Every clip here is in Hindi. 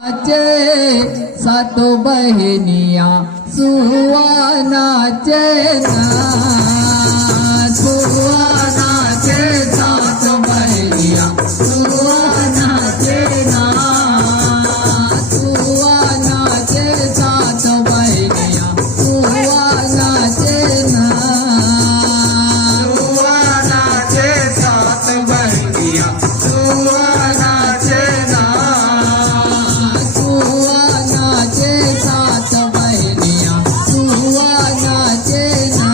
नाचे सातो बहिनिया सुवानाचे ना सुवानाचे सातो बहिनिया सुवानाचे ना सुवानाचे सातो बहिनिया सुवानाचे ना सुवानाचे सात बहिनिया सुवानाचे ना सुवानाचे सात बहिनिया सुवानाचे ना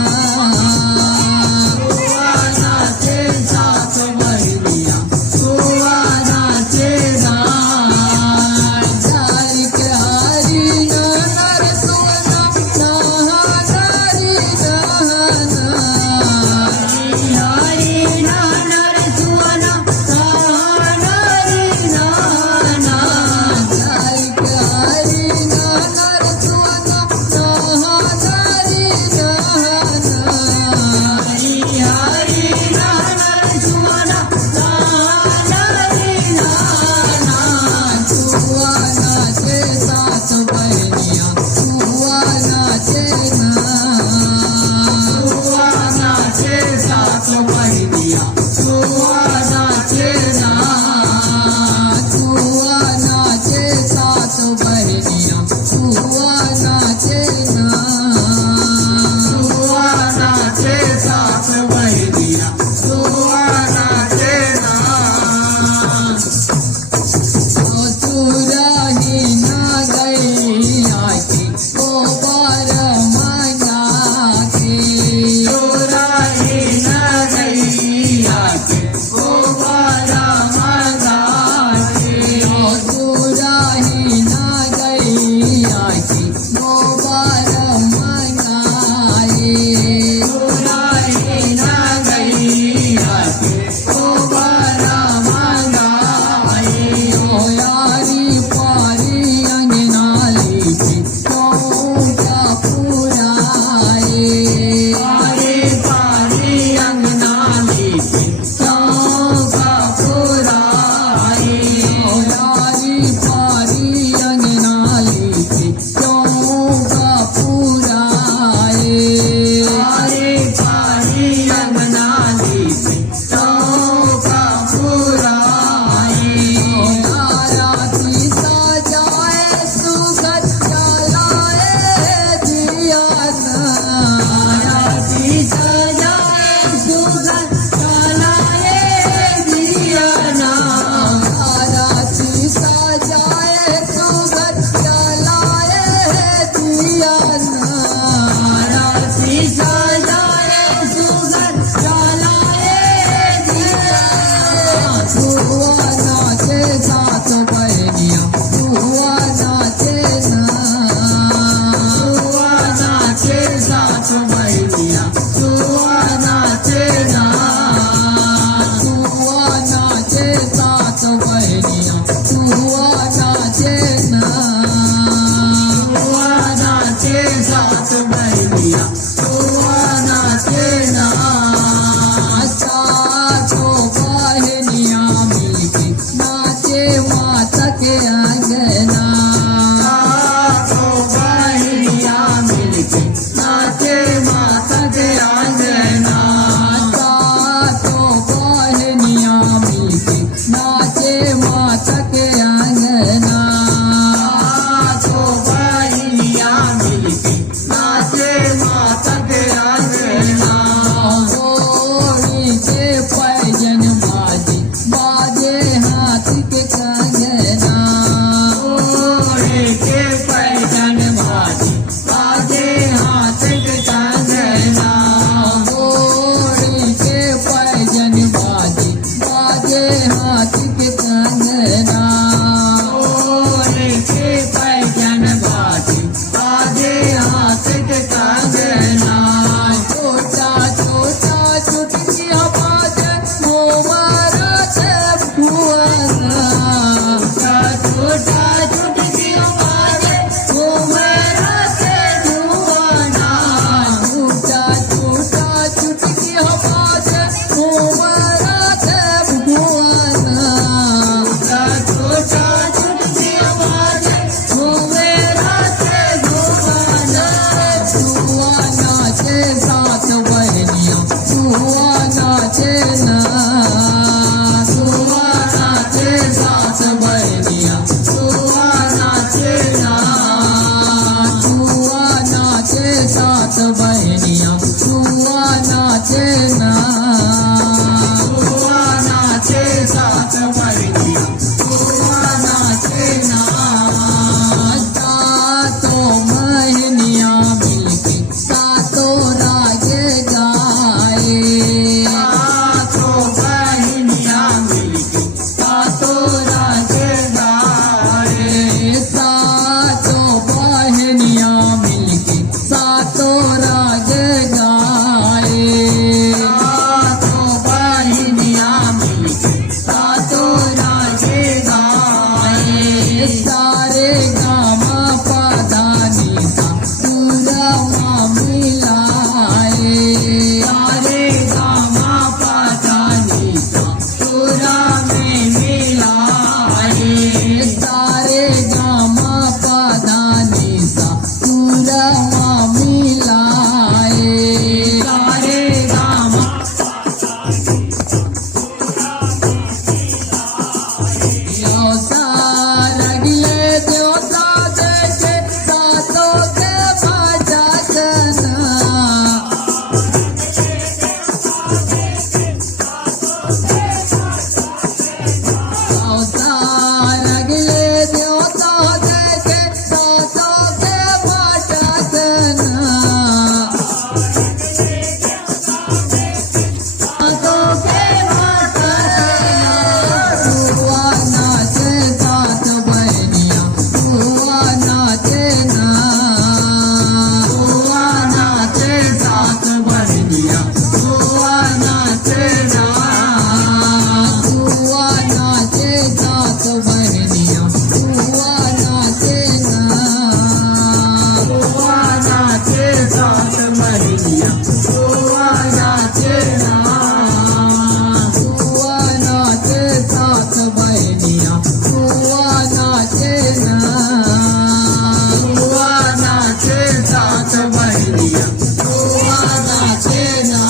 गा मा पा धा नी सा सुरा मा मिलाए सारे गा मा पा धा नी सा सुरा में मिलाए सारे गा मा पा धा नी सा सुरा मा मिलाए सारे गा मा योसा रगले देवता देखे सातों के भजन रगले देवता देखे सातों के भजन सातों के भजन हुआ नाचे सात बहनिया हुआ नाचे ना हुआ नाचे सात बहनिया हुआ नाचे ना हुआ नाचे सात बहनिया हुआ नाचे ना हुआ नाचे सात बहनिया हुआ नाचे ना हुआ नाचे सात बहनिया हुआ नाचे ना हुआ नाचे सात बहनिया हुआ नाचे ना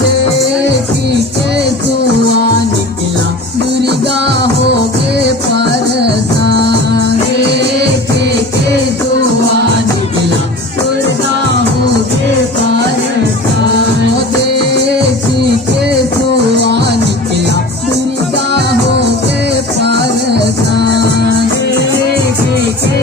देखी के सुआ निकला दुर्गा हो गे परेशान देखे के दुआ निकला दुर्गा हो गे परेशान देखी के सुआ निकला दुर्गा हो गे परेशान देखे के